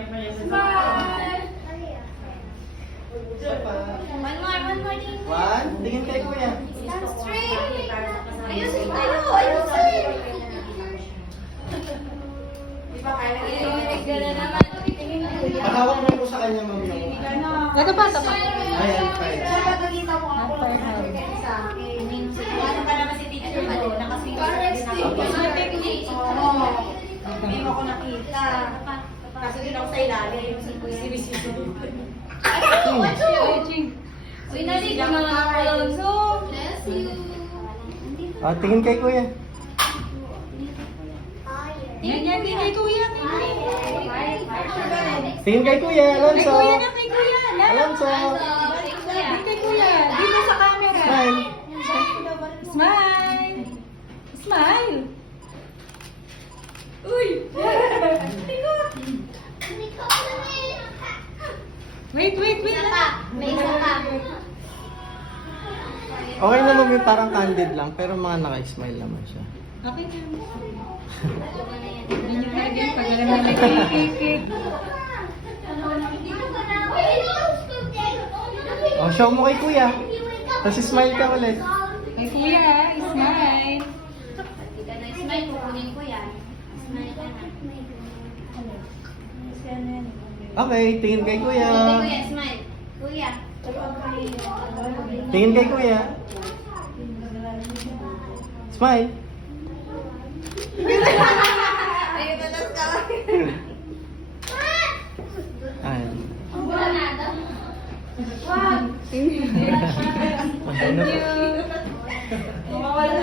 One more. One. Tingin kay kuya. Stand straight. Ayusin tayo. Ayusin. Pakawak mo po sa kanya, ma'am. Ito pa, ito pa. Ayan, fine. Nakakita mo ako lang sa akin. Ano ka naman si teacher mo? Hindi mo ako nakita. Kaso din ako sa ilalim. Uy, nalik na mga Alonso. Bless you. Tingin kay kuya. Yan, kay kuya. Tingin kay kuya, Alonso. Kay kuya. Alonso. Kay kuya. Dito sa camera. Smile. Smile. Smile. Uy. Wait. May isa pa. Okay na naman yung parang candid lang, pero mga naka-smile naman siya. Okay na. Hindi nyo talaga pag alam na nag-cake. Show mo kay kuya. Tapos smile ka ulit. Kay kuya, smile. Kita na smile, kukunin ko yan. Smile ka na. Okay, tingin kay kuya. Kuya, smile. Kuya. Tingin kay kuya. Smile. Ayun na lang ka. Ayan. Wala na daw. Thank you. Mawawala